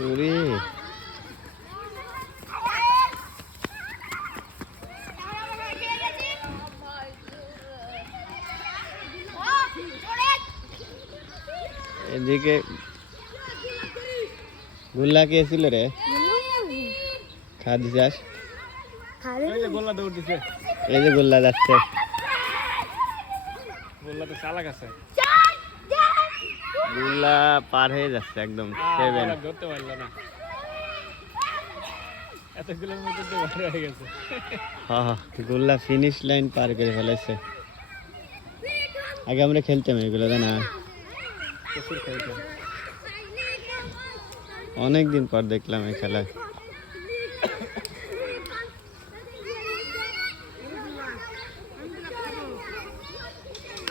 ওরে এদিকে গুল্লা কে ছিল রে খা দিছাস এই যে গোল্লা দৌড় দিছে এই যে গুল্লা যাচ্ছে গোল্লা তো চালাক আছে গুল্লা পার হয়ে যাচ্ছে একদম 7 ধরতে পারলো না এতগুলোর মধ্যে তো বার হয়ে গেছে হ্যাঁ গুল্লা ফিনিশ লাইন পার করে ফেলেছে আগে আমরা খেলতাম এগুলো না প্রচুর খেলতাম অনেকদিন পর দেখলাম এই খেলা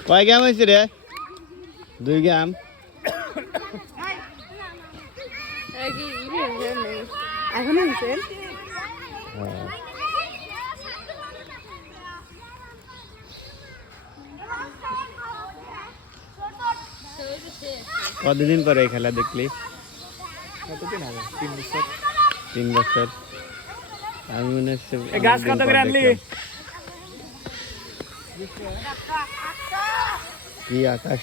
কয় গেম হয়েছে রে 2 গেম এখন হচ্ছে কতদিন পরে এই খেলা দেখলি কতদিন হবে 3 বছর 3 বছর আমি মনে হচ্ছে এই গাছ কত করে আনলি কি আকাশ